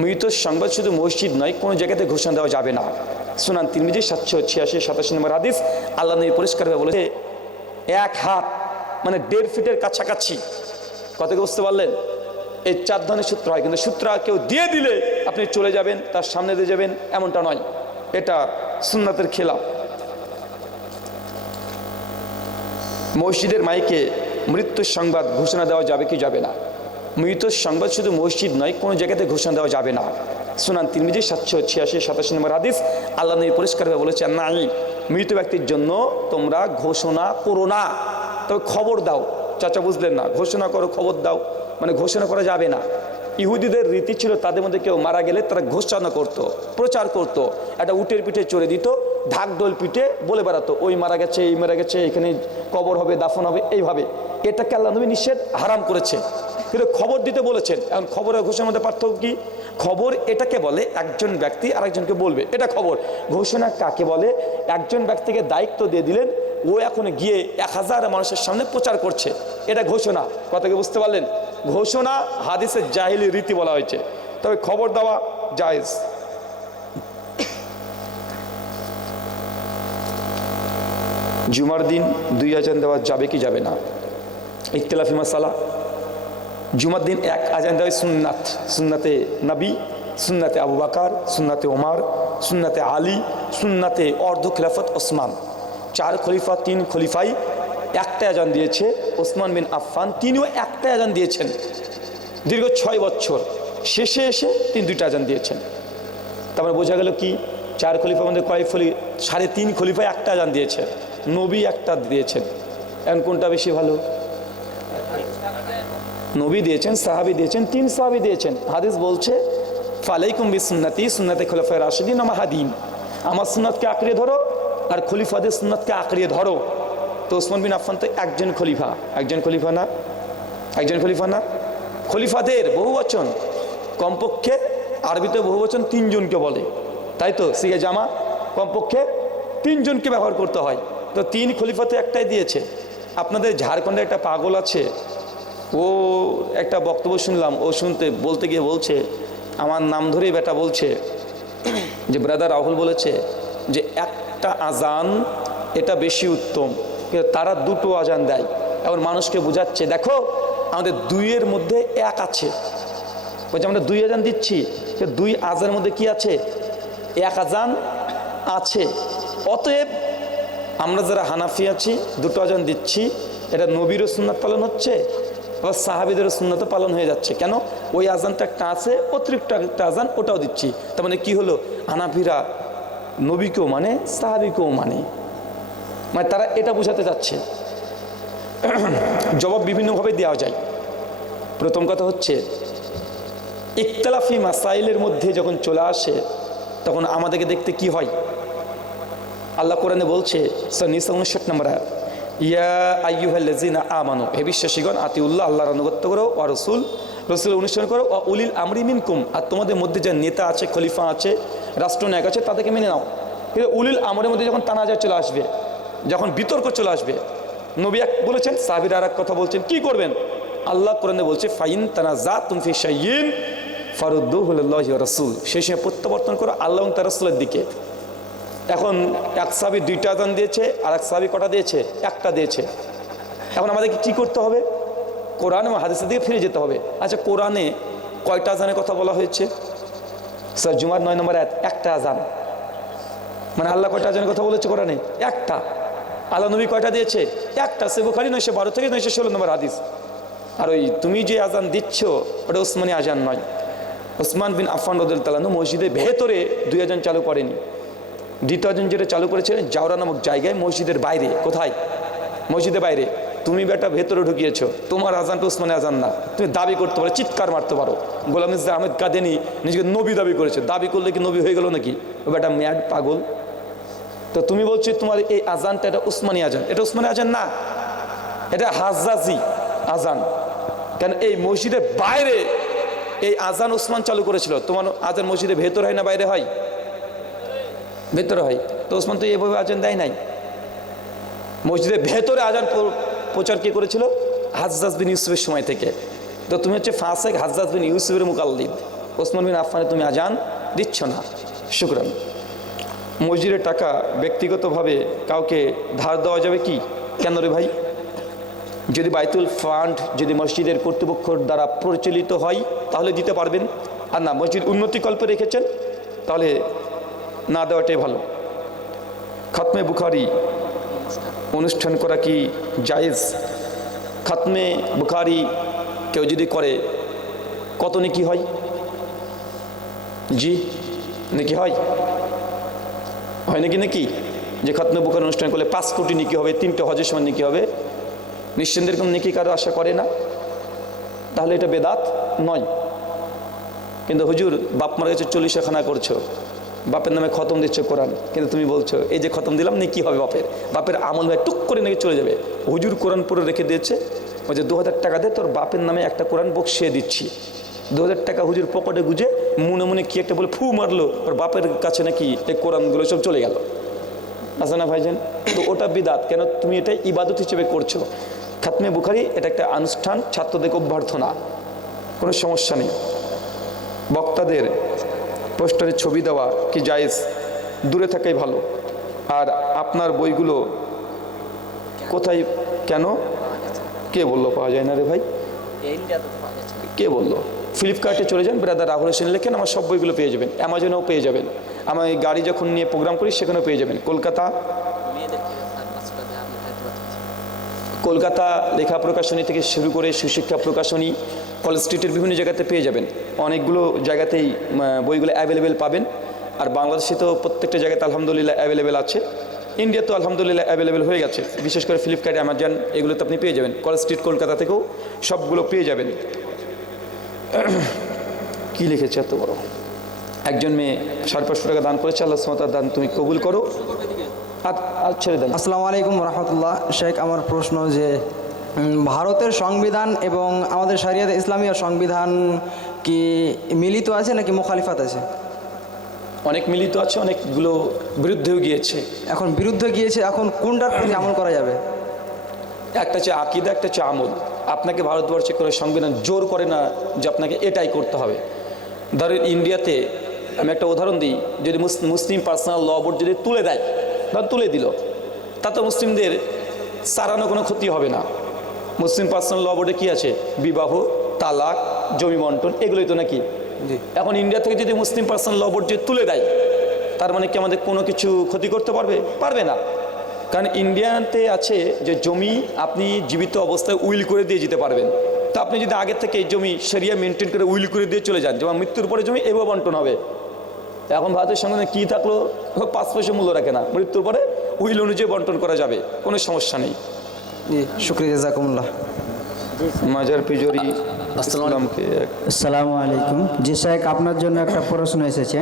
মৃত্যুর সংবাদ শুধু মসজিদ নয়, কোনো জায়গাতে ঘোষণা দেওয়া যাবে না। সুনান তিরমিজি 786-87 নম্বর হাদিস। আল্লাহ নবী পরিষ্কারভাবে বলেছে, এক হাত মানে 1.5 ফিটের কাছাকাছি। কত বুঝতে পারলেন? এই 4 ধরনের সূত্র হয়, কিন্তু সূত্র কেউ দিয়ে দিলে আপনি চলে যাবেন, তার সামনে দিয়ে যাবেন, এমনটা নয়। এটা সুন্নাতের খেলাফ। মসজিদের মাইকে মৃত্যুর সংবাদ ঘোষণা দেওয়া যাবে কি যাবে না? মৃত্যুর সংবাদ শুধু মসজিদ নয়, কোনো জায়গাতে ঘোষণা দেওয়া যাবে না। সুনান তিরমিজি 786-87 নম্বর হাদিস। আল্লাহ নবী পরিষ্কারভাবে বলেছেন, না, মৃত ব্যক্তির জন্য তোমরা ঘোষণা করো না, তবে খবর দাও। চাচা বুঝলেন না? ঘোষণা করো, খবর দাও মানে ঘোষণা করা যাবে না। ইহুদিদের রীতি ছিল, তাদের মধ্যে কেউ মারা গেলে তারা ঘোষণা করত, প্রচার করত। একটা উটের পিঠে চড়ে দিত, ঢাকঢোল পিঠে বলে বেড়াতো, ওই মারা গেছে, এই মারা গেছে, এখানে কবর হবে, দাফন হবে, এইভাবে। এটাকে আল্লাহ নবী নিষেধ, হারাম করেছে। কিন্তু খবর দিতে বলেছেন। এখন খবরের ঘোষণার মধ্যে পার্থক্য কি? খবর এটাকে বলে একজন ব্যক্তি আরেকজনকে বলবে, এটা খবর। ঘোষণা কাকে বলে? একজন ব্যক্তিকে দায়িত্ব দিয়ে দিলেন, ও এখন গিয়ে 1000 মানুষের সামনে প্রচার করছে, এটা ঘোষণা। কথাকে বুঝতে পারলেন? ঘোষণা হাদিসের জাহিলি রীতি বলা হয়েছে, তবে খবর দেওয়া জায়েজ। জুমার দিন 2 আজান দেওয়া যাবে কি যাবে না? ইখতিলাফি মাসালা। জুমার দিন 1 আজান দেওয়া সুন্নাত, সুন্নাতে নবী, সুন্নাতে আবু বকর, সুন্নাতে ওমর, সুন্নাতে আলী, সুন্নাতে অর্ধ খিলাফত ওসমান। 4 খলিফা, 3 খলিফাই একটা আজান দিয়েছে। ওসমান বিন আফফান তিনিও একটা আজান দিয়েছেন দীর্ঘ 6 বছর। শেষে এসে তিনি 2টা আজান দিয়েছেন। তারপরে বোঝা গেল কি, 4 খলিফার মধ্যে কয়েক 3.5 খলিফাই একটা আজান দিয়েছে, নবী একটা দিয়েছেন। এখন কোনটা বেশি ভালো? নবী দিয়েছেন, সাহাবী দিয়েছেন, 3 সাহাবী দিয়েছেন। হাদিস বলছে, ফালাইকুম বিসুন্নতি সুন্নাতে খোলাফায়ে রাশিদিন ওয়া মাহদিন, আমার সুন্নাতকে আঁকড়িয়ে ধরো আর খলিফাদের সুন্নাতকে আঁকড়িয়ে ধরো। তো ওসমান বিন আফফান তো একজন খলিফা, একজন খলিফা না, একজন খলিফা না। খলিফাদের বহুবচন, কমপক্ষে আরবিতে বহুবচন 3 জনকে বলে, তাই তো? সিগে জামা কমপক্ষে 3 জনকে ব্যবহার করতে হয়। তো 3 খলিফাতে একটাই দিয়েছে। আপনাদের ঝাড়খণ্ডে একটা পাগল আছে, ও একটা বক্তব্য শুনলাম, ও বলতে গিয়ে বলছে, আমার নাম ধরেই বেটা বলছে যে ব্রাদার রাহুল বলেছে যে একটা আজান এটা বেশি উত্তম, কিন্তু তারা 2টো আজান দেয়। এখন মানুষকে বোঝাচ্ছে, দেখো আমাদের 2-এর মধ্যে 1 আছে। বলছে আমরা 2 আজান দিচ্ছি, 2 আজানের মধ্যে কি আছে? 1 আজান আছে। অতএব আমরা যারা হানাফি আছি 2টো আজান দিচ্ছি, এটা নবীরও সুন্নাত পালন হচ্ছে, আবার সাহাবীদেরও সুন্নাতও পালন হয়ে যাচ্ছে। কেন? ওই আজানটা একটা আছে, অতিরিক্ত একটা আজান ওটাও দিচ্ছি। তার মানে কি হলো? হানাফিরা নবীকেও মানে, সাহাবীকেও মানে তারা এটা বোঝাতে চাচ্ছে। জবাব বিভিন্নভাবে দেওয়া যায়। প্রথম কথা হচ্ছে, ইখতিলাফি মাসাইলের মধ্যে যখন চলে আসে তখন আমাদেরকে দেখতে কি হয়? আল্লাহ কোরআনে বলছে, সূরা নিসা 59 নম্বর আয়াত, ইয়া আইয়ুহাল্লাযিনা আমানু, হে বিশ্বাসীগণ, আতিউল্লাহ, আল্লাহর আনুগত্য করো, ওয়া রাসূল, রাসূলের অনুসরণ করো, ওয়া উলিল আমরি মিনকুম, আর তোমাদের মধ্যে যে নেতা আছে, খলিফা আছে, রাষ্ট্রনায়ক আছে, তাদেরকে মেনে নাও। কিন্তু উলিল আমরের মধ্যে যখন তানাজা চলে আসবে, যখন বিতর্ক চলে আসবে, নবী এক বলেছেন, সাহাবীরা আর এক কথা বলছেন, কি করবেন? আল্লাহ কোরআনে বলছে, ফাইন তানাজাতুম ফি শাইইন ফারুদ্দুহু লিল্লাহি ওয়া রাসূল, সেই সময় প্রত্যাবর্তন করো আল্লাহ এবং তার রাসূলের দিকে। এখন এক সাহাবী 2টা আজান দিয়েছে, আর এক সাহাবী কটা দিয়েছে? একটা দিয়েছে। এখন আমাদেরকে কি করতে হবে? কোরআন এবং হাদিসের দিকে ফিরে যেতে হবে। আচ্ছা, কোরআনে কয়টা আজানের কথা বলা হয়েছে? স্যার জুমার 9 নম্বর আয়াত, একটা আজান। মানে আল্লাহ কয়টা আজানের কথা বলেছে কোরআনে? একটা। আল্লাহ নবী কয়টা দিয়েছে? একটা। সে বুখারী 912 থেকে 916 নম্বর হাদিস। আর ওই তুমি যে আজান দিচ্ছ ওটা ওসমানী আজান নয়। ওসমান বিন আফফান রাদিয়াল্লাহু আনহু মসজিদের ভেতরে 2 আজান চালু করেনি। দ্বিতীয় আজান যেটা চালু করেছিলেন জাওরা নামক জায়গায়, মসজিদের বাইরে। কোথায়? মসজিদের বাইরে। তুমি বেটা ভেতরে ঢুকিয়েছো, তোমার আজানটা ওসমানী আজান না। তুমি দাবি করতে পারো, চিৎকার মারতে পারো। গোলাম ইসলাম আহমেদ কাদেনী নিজেকে নবী দাবি করেছে, দাবি করলে কি নবী হয়ে গেল নাকি? ও বেটা ম্যাড, পাগল। তো তুমি বলছো তোমার এই আজানটা এটা উসমানী আজান, এটা উসমানী আজান না, এটা হাজ্জাজি আজান। কেন? এই মসজিদের বাইরে এই আজান ওসমান চালু করেছিল। তোমার আজান মসজিদের ভেতর হয় না বাইরে হয়? ভেতরে হয়। তো ওসমান তো এভাবে আজান দেয় নাই। মসজিদের ভেতরে আজান প্রচার কি করেছিল? হাজ্জাজ বিন ইউসুফের সময় থেকে। তো তুমি হচ্ছে ফাসেক হাজ্জাজ বিন ইউসুফের মুকাল্লিদ। ওসমান বিন আফফানে তুমি আজান দিচ্ছ না। শুকরান। মসজিদের টাকা ব্যক্তিগতভাবে কাউকে ধার দেওয়া যাবে কি? কেন রে ভাই? যদি বাইতুল ফান্ড যদি মসজিদের কর্তৃপক্ষর দ্বারা পরিচালিত হয় তাহলে দিতে পারবেন, আর না মসজিদ উন্নতিকল্পে রেখেছেন তাহলে না দেওয়াটাই ভালো। খতমে বুখারি অনুষ্ঠান করা কি জায়েজ? খতমে বুখারি কেউ যদি করে কত নেকি হয়? জি নেকি হয়? হয় নাকি নাকি যে খতমে বুখারি অনুষ্ঠান করলে 5 কোটি নেকি হবে, 3টে হজের সমান নেকি হবে? নিশ্চিন্তের কোন নেকি কারো আশা করে না, তাহলে এটা বেদাত নয়। কিন্তু হুজুর বাপ মারা গেছে 40 খানা করছো, বাপের নামে খতম দিচ্ছ কোরআন, কিন্তু তুমি বলছো এই যে খতম দিলাম নেকি হবে বাপের আমল হয়ে টুক করে নাকি চলে যাবে। হুজুর কোরআন পড়ে রেখে দিয়েছে, ওই যে 2000 টাকা দে তোর বাপের নামে একটা কোরআন বক্সিয়ে দিচ্ছি। 2000 টাকা হুজুর পকেটে গুজে মনে মনে কি একটা বলে ফু মারলো, ওর বাপের কাছে নাকি এই কোরআনগুলো সব চলে গেল। আছে না ভাইজান? তো ওটা বিদাত। কেন তুমি এটা ইবাদত হিসেবে করছো। খতমে বুখারি এটা একটা অনুষ্ঠান, ছাত্রদেরকে অভ্যর্থনা, কোনো সমস্যা নেই। বক্তাদের পোস্টারে ছবি দেওয়া কি জায়েজ? দূরে থাকাই ভালো। আর আপনার বইগুলো কোথায় কেন কে বললো পাওয়া যায় না রে ভাই? কে বললো? ফ্লিপকার্টে চলে যান, ব্রাদার রাহুল হোসেন লেখেন, আমার সব বইগুলো পেয়ে যাবেন। অ্যামাজনেও পেয়ে যাবেন, আমার এই গাড়ি যখন নিয়ে প্রোগ্রাম করি সেখানেও পেয়ে যাবেন। কলকাতা লেখা প্রকাশনী থেকে শুরু করে সুশিক্ষা প্রকাশনী, কলেজ স্ট্রিটের বিভিন্ন জায়গাতে পেয়ে যাবেন। অনেকগুলো জায়গাতেই বইগুলো অ্যাভেলেবেল পাবেন। আর বাংলাদেশে তো প্রত্যেকটা জায়গাতে আলহামদুলিল্লাহ অ্যাভেলেবেল আছে। ইন্ডিয়া তো আলহামদুলিল্লাহ অ্যাভেলেবেল হয়ে গেছে, বিশেষ করে ফ্লিপকার্ট, অ্যামাজন এগুলোতে আপনি পেয়ে যাবেন। কলেজ স্ট্রিট কলকাতা থেকেও সবগুলো পেয়ে যাবেন। কি লিখেছে এত বড়? একজন মেয়ে 550 টাকা দান করেছে, আল্লাহ সুবহানাহু ওয়া তাআলা দান তুমি কবুল করো। আর ছেড়ে দেন। আসসালামু আলাইকুম রহমতুল্লাহ। শেখ, আমার প্রশ্ন যে ভারতের সংবিধান এবং আমাদের শরিয়াত ইসলামীয় সংবিধান কি মিলিত আছে নাকি মুখালিফাত আছে? অনেক মিলিত আছে, অনেকগুলো বিরুদ্ধেও গিয়েছে। এখন বিরুদ্ধে গিয়েছে, এখন কোনটার প্রতি আমল করা যাবে? একটা হচ্ছে আকিদা, একটা হচ্ছে আমল। আপনাকে ভারতবর্ষে করে সংবিধান জোর করে না যে আপনাকে এটাই করতে হবে। ধরেন ইন্ডিয়াতে আমি একটা উদাহরণ দিই, যদি মুসলিম পার্সোনাল ল বোর্ড যদি তুলে দেয়, ধর তুলে দিল, তাতে মুসলিমদের সারানো কোনো ক্ষতি হবে না। মুসলিম পার্সোনাল ল বোর্ডে কী আছে? বিবাহ, তালাক, জমি বন্টন, এগুলোই তো নাকি। এখন ইন্ডিয়া থেকে যদি মুসলিম পার্সোনাল ল বোর্ড যদি তুলে দেয়, তার মানে কি আমাদের কোনো কিছু ক্ষতি করতে পারবে না। কারণ ইন্ডিয়াতে আছে যে জমি আপনি জীবিত অবস্থায় উইল করে দিয়ে যেতে পারবেন। তো আপনি যদি আগে থেকে এই জমি শরিয়া মেনটেন করে উইল করে দিয়ে চলে যান, যেমন মৃত্যুর পরে জমি এভাবে বন্টন হবে। এখন ভারতের সঙ্গে কী থাকলো, 5 পয়সা মূল্য রাখে না, মৃত্যুর পরে উইল অনুযায়ী বন্টন করা যাবে, কোনো সমস্যা নেই। জি, শুকরিয়া, জাযাকুমুল্লাহ। মাজার পিজরি ইসলামকে। আসসালামু আলাইকুম। জি শেখ, আপনার জন্য একটা প্রশ্ন এসেছে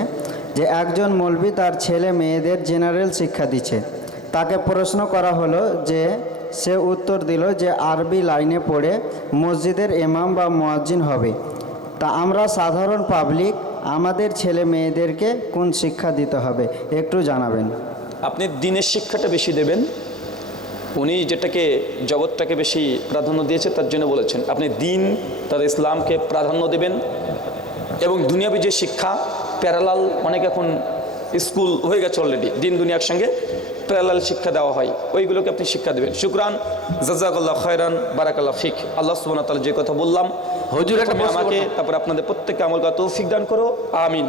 যে একজন মৌলবি তার ছেলে মেয়েদের জেনারেল শিক্ষা দিচ্ছে। তাকে প্রশ্ন করা হলো যে সে উত্তর দিল যে আরবি লাইনে পড়ে মসজিদের ইমাম বা মুয়াজ্জিন হবে। তা আমরা সাধারণ পাবলিক আমাদের ছেলে মেয়েদেরকে কোন শিক্ষা দিতে হবে একটু জানাবেন। আপনি দিনের শিক্ষাটা বেশি দেবেন। উনি যেটাকে জগৎটাকে বেশি প্রাধান্য দিয়েছে তার জন্য বলেছেন আপনি দিন, তার ইসলামকে প্রাধান্য দেবেন। এবং দুনিয়াবী যে শিক্ষা প্যারালাল, অনেক এখন স্কুল হয়ে গেছে অলরেডি, দিন দুনিয়ার সঙ্গে প্যারালাল শিক্ষা দেওয়া হয়, ওইগুলোকে আপনি শিক্ষা দেবেন। শুকরান, জাযাকাল্লাহ খায়রান, বারাকাল্লাহ ফিক। আল্লাহ সুবহানাহু ওয়া তাআলা যে কথা বললাম হুজুর আমাকে, তারপর আপনাদের প্রত্যেককে আমল করার তৌফিক দান করো, আমিন।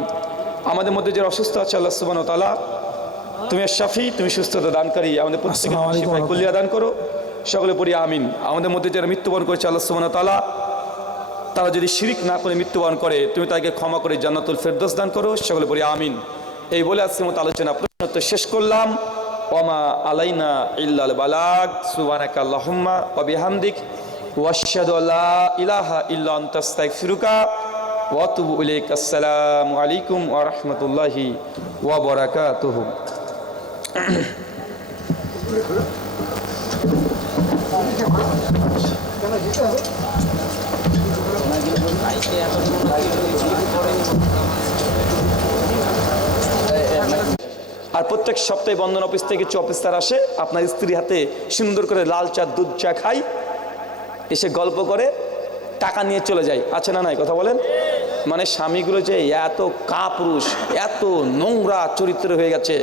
আমাদের মধ্যে যে অসুস্থ আছে আল্লাহ সুবহানাহু ওয়া তাআলা তুমি শাফি, তুমি সুস্থতা দানকারী, আমাদের প্রত্যেককে শিফায়ে কুল্লিয়া দান করো, সকলে পড়ি আমিন। আমাদের মধ্যে যারা মৃত্যুবরণ করেছে আল্লাহ সুবহানাহু ওয়া তাআলা তারা যদি শিরিক না করে মৃত্যুবরণ করে তুমি তাকে ক্ষমা করে জান্নাতুল ফেরদৌস দান করো, সকলে পড়ি আমিন। এই বলে আজকের মতো আলোচনা প্রশ্নোত্তর শেষ করলাম। ওমা আলাইনা ইল্লাল বালাগ। সুবহানাকা আল্লাহুম্মা ওয়া বিহামদিক ওয়া আশহাদু আল্লা ইলাহা ইল্লা আনতা আস্তাগফিরুকা ওয়া আতুবু ইলাইক। আসসালামু আলাইকুম ওয়া রাহমাতুল্লাহি ওয়া বারাকাতুহু। আর প্রত্যেক সপ্তাহে বন্ধন অফিস থেকে কিছু অফিসার আসে, আপনার স্ত্রী হাতে সুন্দর করে লাল চা দুধ চা খাই, এসে গল্প করে টাকা নিয়ে চলে যায়। আছে না নাই? কথা বলেন। মানে স্বামীগুলো যে এত কাপুরুষ, এত নোংরা চরিত্র হয়ে গেছে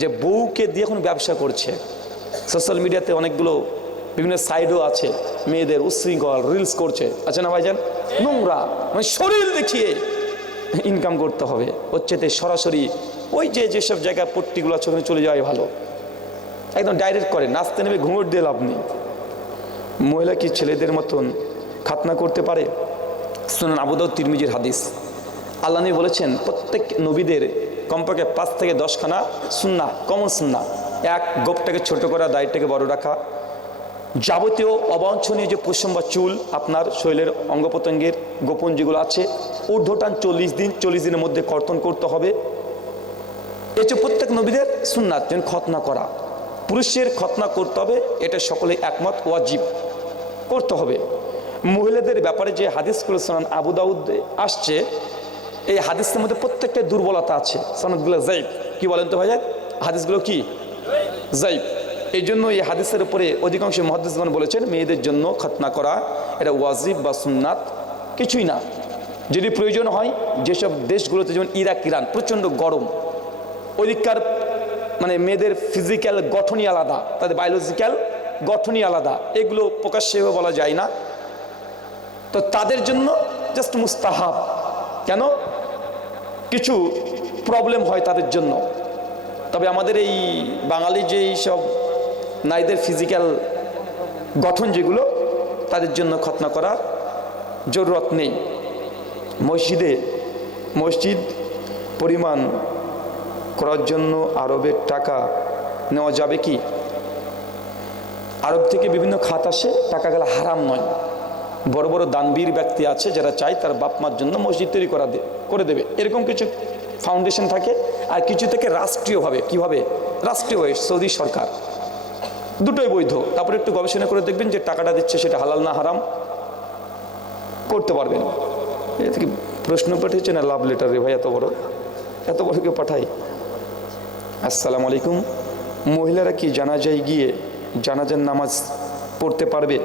যে বউকে দিয়ে এখন ব্যবসা করছে। সোশ্যাল মিডিয়াতে অনেকগুলো বিভিন্ন সাইডও আছে, মেয়েদের উচ্ছৃঙ্খল রিলস করছে, আছে না ভাইজান? নোংরা, মানে শরীর দেখিয়ে ইনকাম করতে হবে, হচ্ছে সরাসরি ওই যেসব জায়গায় পট্টিগুলো আছে ওখানে চলে যাওয়াই ভালো। একদম ডাইরেক্ট করে, নাচতে নেবে ঘুঙুর দিয়ে লাভ নেই। মহিলা কি ছেলেদের মতন খাতনা করতে পারে? সুনান আবু দাউদ তিরমিজির হাদিস, আল্লাহ নবী বলেছেন প্রত্যেক নবীদের কমপক্ষে 5 থেকে 10 খানা সুন্নাহ, কমন সুন্নাহ। এক, গোপটাকে ছোট করা, দাড়িটাকে বড় রাখা, যাবতীয় অবাঞ্ছনীয় যে পশম বা চুল আপনার শরীরের অঙ্গ প্রত্যঙ্গের গোপন যেগুলো আছে, ঊর্ধ্বটান 40 দিন, 40 দিনের মধ্যে কর্তন করতে হবে। এই যে প্রত্যেক নবীদের সুন্নাত, যেন খতনা করা, পুরুষের খতনা করতে হবে, এটা সকলে একমত, ওয়াজিব করতে হবে। মহিলাদের ব্যাপারে যে হাদিসগুলো সুনান আবু দাউদে আসছে, এই হাদিসের মধ্যে প্রত্যেকটা দুর্বলতা আছে, সনদগুলো যায়িফ। কি বলেন তো ভাইয়া, হাদিসগুলো কি যায়িফ? এই জন্য এই হাদিসের উপরে অধিকাংশ মুহাদ্দিসগণ বলেছেন মেয়েদের জন্য খতনা করা এটা ওয়াজিব বা সুন্নাত কিছুই না। যদি প্রয়োজন হয়, যেসব দেশগুলোতে যেমন ইরাক, ইরান প্রচণ্ড গরম, ওইদিককার মানে মেয়েদের ফিজিক্যাল গঠনই আলাদা, তাদের বায়োলজিক্যাল গঠনই আলাদা, এগুলো প্রকাশ্যে বলা যায় না। তো তাদের জন্য জাস্ট মুস্তাহাব। কেন? কিছু প্রবলেম হয় তাদের জন্য। তবে আমাদের এই বাঙালি যে সব নারীদের ফিজিক্যাল গঠন যেগুলো, তাদের জন্য খতনা করার জরুরত নেই। মসজিদ পরিমাণ করার জন্য আরবের টাকা নেওয়া যাবে কি? আরব থেকে বিভিন্ন খাত আসে, টাকাগুলো হারাম নয়। বড় বড় দানবীর ব্যক্তি আছে যারা চায় তার বাপ মার জন্য মসজিদ তৈরি করে দেবে, এরকম কিছু ফাউন্ডেশন থাকে। আর কিছু থেকে রাষ্ট্রীয়ভাবে, কিভাবে রাষ্ট্রীয়ভাবে, সৌদি সরকার, দুটোই বৈধ। তারপরে একটু গবেষণা করে দেখবেন যে টাকাটা দিচ্ছে সেটা হালাল না হারাম, করতে পারবেন। এ থেকে প্রশ্ন পাঠিয়েছে না লাভ লেটার রে ভাই, এত বড় কেউ পাঠায়? আসসালামু আলাইকুম, মহিলারা কি জানাজায় গিয়ে জানাজার নামাজ পড়তে পারবে?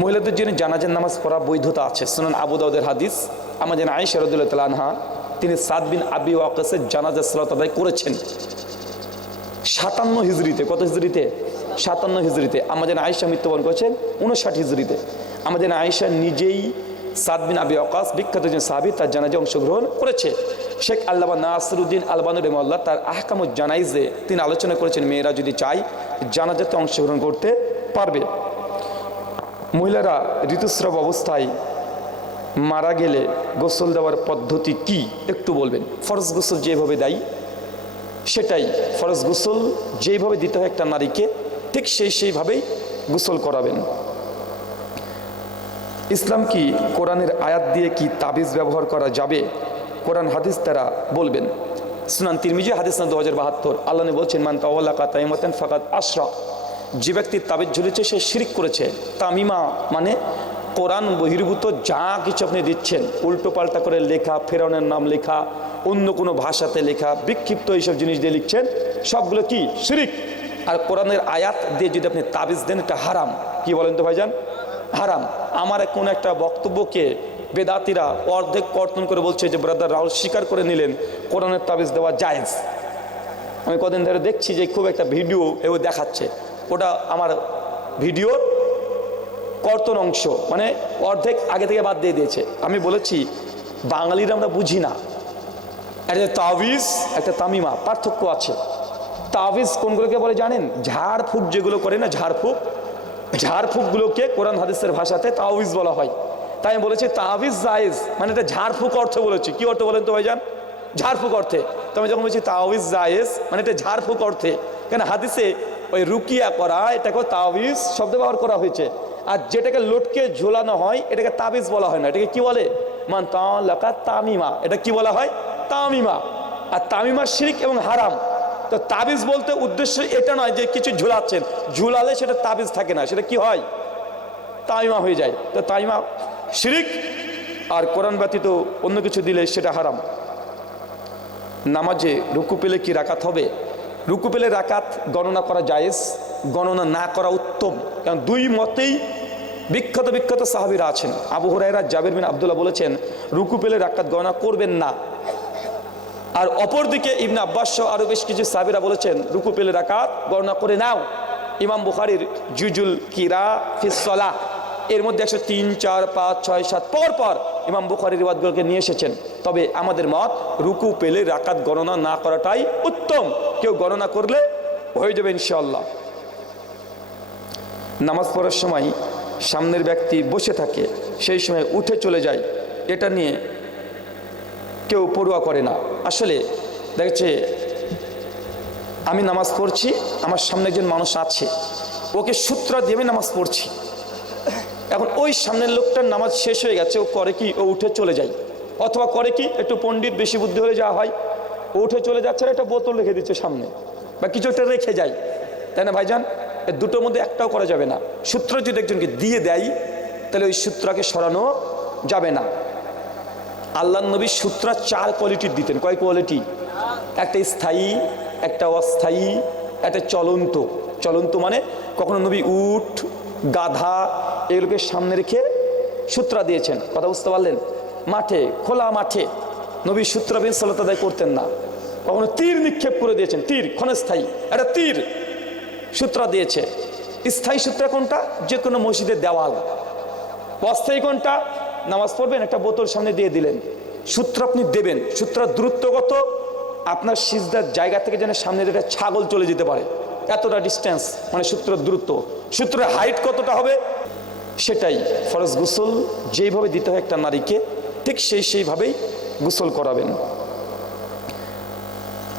মহিলাদের জন্য জানাজার নামাজ পড়া বৈধতা আছে। সুনান আবু দাউদের হাদিস, আমাদের আয়েশা রাদিয়াল্লাহু তাআলা আনহা, তিনি সাদ বিন আবি ওয়াক্কাসের জানাজার সালাত আদায় করেছেন 57 হিজরিতে। কত হিজরিতে? 57 হিজরিতে। আমাদের আয়েশা মৃত্যুবরণ করেছেন 59 হিজরিতে। আমাদের আয়েশা নিজেই সাদ বিন আবি ওয়াক্কাস, বিখ্যাত একজন সাহাবী, তার জানাজায় অংশগ্রহণ করেছে। শেখ আল্লামা নাসিরউদ্দিন আলবানী রাহিমাহুল্লাহ তার আহকামুজ জানাইজে তিনি আলোচনা করেছেন মেয়েরা যদি চায় জানাজাতে অংশগ্রহণ করতে পারবে। মহিলারা ঋতুস্রাব অবস্থায় মারা গেলে গোসল দেওয়ার পদ্ধতি কি একটু বলবেন? ফরজ গোসল যেভাবে দেয় সেটাই, ফরজ গোসল যেভাবে দিতে হয় একটা নারীকে, ঠিক সেইভাবেই গোসল করাবেন। ইসলাম কি কোরআনের আয়াত দিয়ে কি তাবিজ ব্যবহার করা যাবে? কোরআন হাদিস তারা বলবেন। সুনান তিরমিজি হাদিস না 2072, আল্লাহ বলছেন মান তাওয়াল্লাকা তাইমাতান ফাকাদ আশরাক, যে ব্যক্তির তাবিজ ঝুলেছে সে শিরিক করেছে। তামিমা মানে কোরআন বহির্ভূত যা কিছু আপনি দিচ্ছেন, উল্টো পাল্টা করে লেখা, ফেরাউনের নাম লেখা, অন্য কোনো ভাষাতে লেখা, বিক্ষিপ্ত এইসব জিনিস দিয়ে লিখছেন, সবগুলো কি শিরিক। আর কোরআনের আয়াত দিয়ে যদি আপনি তাবিজ দেন, এটা হারাম। কি বলেন তো ভাইজান? হারাম। আমার কোন একটা বক্তব্যকে বেদাতিরা অর্ধেক কর্তন করে বলছে যে ব্রাদার রাহুল স্বীকার করে নিলেন কোরআনের তাবিজ দেওয়া জায়েজ। আমি কদিন ধরে দেখছি যে খুব একটা ভিডিও এও দেখাচ্ছে, ওটা আমার ভিডিওর কর্তন অংশ, মানে অর্ধেক আগে থেকে বাদ দিয়ে দিয়েছে। আমি বলেছি বাঙালিরা আমরা বুঝি না, একটা তাবিজ একটা তামিমা পার্থক্য আছে। তাবিজ কোনগুলোকে বলে জানেন? ঝাড়ফুঁক যেগুলো করে না, ঝাড়ফুঁকগুলোকে কোরআন হাদিসের ভাষাতে তাবিজ বলা হয়। তাই আমি বলেছি তাবিজ জায়েজ, মানে এটা ঝাড়ফুঁক অর্থে বলেছি। কি অর্থ বলেন তো ভাইজান? ঝাড়ফুঁক অর্থে। তো আমি যখন বলছি তাবিজ জায়েজ, মানে এটা ঝাড়ফুঁক অর্থে, কেন হাদিসে ওই রুকিয়া করা এটাকে তাবিজ শব্দ ব্যবহার করা হয়েছে। আর যেটাকে লটকে ঝোলানো হয় এটাকে তাবিজ বলা হয় না, এটাকে কি বলে? মান তাআল্লাকা তামিমা, এটা কি বলা হয়? তামিমা। আর তামিমা শিরক এবং হারাম। তো তাবিজ বলতে উদ্দেশ্য এটা নয় যে কিছু ঝুলাচ্ছেন, ঝুলালে সেটা তাবিজ থাকে না, সেটা কি হয়? তামিমা হয়ে যায়। তো তামিমা শিরক, আর কোরআন ব্যতীত অন্য কিছু দিলে সেটা হারাম। নামাজে রুকু পেলে কি রাকাত হবে? রুকু পেলে রাকাত গণনা করা জায়েজ, গণনা না করা উত্তম। কারণ দুই মতেই বিখ্যাত বিখ্যাত সাহাবীরা আছেন। আবু হুরায়রা, জাবির বিন আব্দুল্লাহ বলেছেন রুকু পেলে রাকাত গণনা করবেন না। আর অপরদিকে ইবনে আব্বাস সহ আরো বেশ কিছু সাহাবীরা বলেছেন রুকু পেলে রাকাত গণনা করে নাও। ইমাম বুখারীর জুজুল কিরা ফিস সালাহ এর মধ্যে 103, 4, 5, 6, 7 পর পর ইমাম বুখারীর রিওয়ায়াতগুলোকে নিয়ে এসেছেন। তবে আমাদের মত রুকু পেলে রাকাত গণনা না করাটাই উত্তম। কেউ গণনা করলে হয়ে যাবে ইনশাআল্লাহ। নামাজ পড়ার সময় সামনের ব্যক্তি বসে থাকে, সেই সময় উঠে চলে যায়, এটা নিয়ে কেউ পড়ুয়া করে না। আসলে দেখছে আমি নামাজ পড়ছি, আমার সামনে একজন মানুষ আছে, ওকে সূত্রা দিয়ে আমি নামাজ পড়ছি। এখন ওই সামনের লোকটার নামাজ শেষ হয়ে গেছে, ও করে কি, ও উঠে চলে যায়। অথবা করে কি, একটু পণ্ডিত বেশি বুদ্ধি হয়ে যাওয়া হয়, ও উঠে চলে যাচ্ছে আর একটা বোতল রেখে দিচ্ছে সামনে, বা কিছু একটা রেখে যায়, তাই না ভাইজান? এর দুটোর মধ্যে একটাও করা যাবে না। সূত্র যদি একজনকে দিয়ে দেয় তাহলে ওই সূত্রাকে সরানো যাবে না। আল্লাহ নবী সূত্রা 4 কোয়ালিটির দিতেন। কয় কোয়ালিটি? একটা স্থায়ী, একটা অস্থায়ী, একটা চলন্ত। চলন্ত মানে কখনো নবী উট, গাধা এগুলোকে সামনে রেখে সূত্রা দিয়েছেন। কথা বুঝতে পারলেন? মাঠে, খোলা মাঠে নবী সূত্রা বিন সালাত আদায় করতেন না। কখনো তীর নিক্ষেপ করে দিয়েছেন, তীর ক্ষণস্থায়ী, একটা তীর সূত্রা দিয়েছে। স্থায়ী সূত্রা কোনটা? যে কোনো মসজিদের দেওয়াল। অস্থায়ী কোনটা? নামাজ পড়বেন, একটা বোতল সামনে দিয়ে দিলেন। সূত্র আপনি দেবেন, সূত্রার দূরত্ব কত? আপনার সিজদার জায়গা থেকে যেন সামনে একটা ছাগল চলে যেতে পারে, এতটা ডিস্টেন্স, মানে সূত্রের দূরত্ব। সূত্রের হাইট কতটা হবে সেটাই। ফরজ গোসল যেইভাবে দিতে হয় একটা নারীকে, ঠিক সেইভাবেই গোসল করাবেন।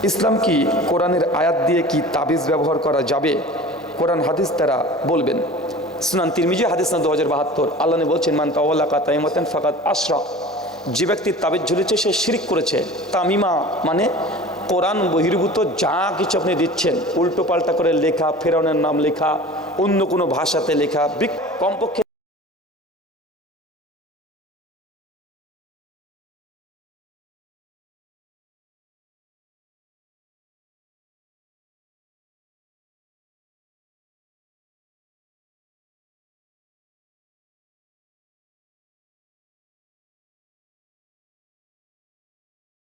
ইসলাম কি কোরআনের আয়াত দিয়ে কি তাবিজ ব্যবহার করা যাবে? কোরআন হাদিস তারা বলবেন। সুনান তিরমিজি হাদিস না 2072, আল্লাহ নবী বলছেন মান তাওয়াল্লাকা তাইমাতান ফাকাদ আশরাক, যে ব্যক্তি তাবিজ ঝুলেছে সে শিরিক করেছে। তামিমা মানে কোরআন বহির্ভূত যা কিছু আপনি দিচ্ছেন, উল্টো পাল্টা করে লেখা, ফেরাউনের নাম লেখা, অন্য কোনো ভাষাতে লেখা, কমপক্ষে